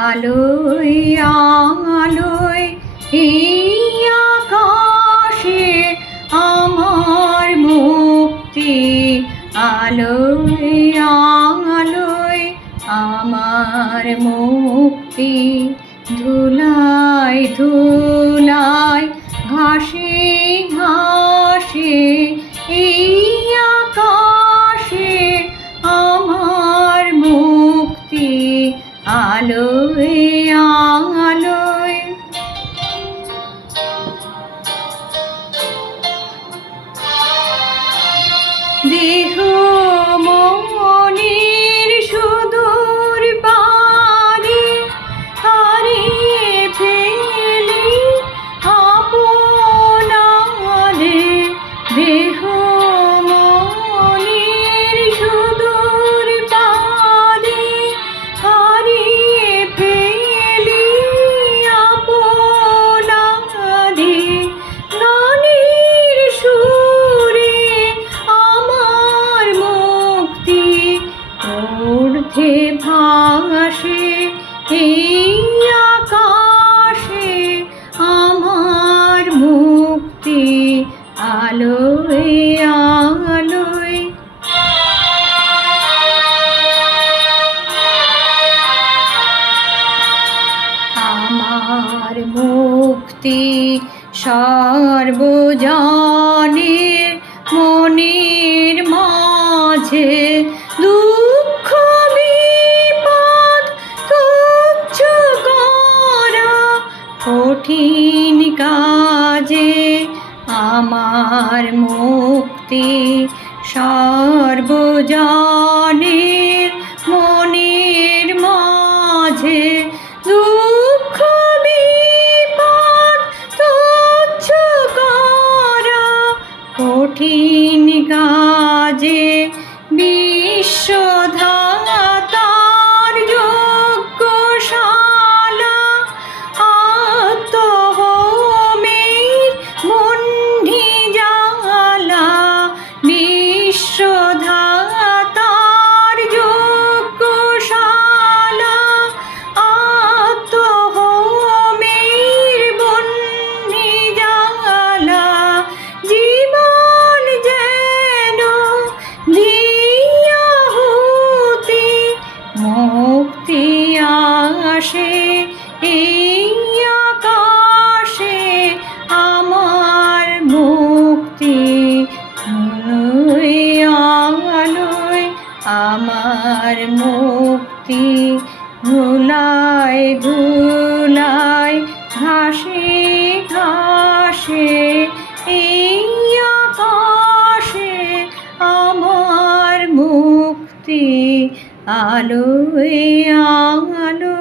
আলোয় আলোয় এই আকাশে আমার মুক্তি, আলোয় আলোয় আমার মুক্তি। ধুলায় ধুলায় ঘাসে ঘাসে এই আকাশে আমার মুক্তি, আলোয় আলোয়। দেহ মনের সুদূর পারে হারিয়ে ফেলি আপনারে, দেহ মনের সুদূর পারে হারিয়ে ফেলি আপনারে। গানের সুরে আমার মুক্তি ঊর্ধ্বে ভাসে এই আকাশে আমার মুক্তি, আলোয় আলোয়। আমার মুক্তি সর্বজনের মনের মাঝে, দুঃখ বিপদ তুচ্ছ করা কঠিন কাজে। আমার মুক্তি সর্বজনের মনের মাঝে, দুঃখ বিপদ তুচ্ছ করা কঠিন কাজে। বিশ্বধাতার যজ্ঞশালা আত্মহোমের বহ্নি জ্বালা, বিশ্বধাতার যজ্ঞশালা আত্মহোমের বহ্নি জ্বালা। জীবন যেন দিয়াহুতি, মুক্তি আসে এই আকাশে আমার মুক্তি, আলোয় আলোয় আমার মুক্তি। ধুলায় ধুলায় ঘাসে ঘাসে এই আকাশে আমার মুক্তি, আলোয় আলোয়।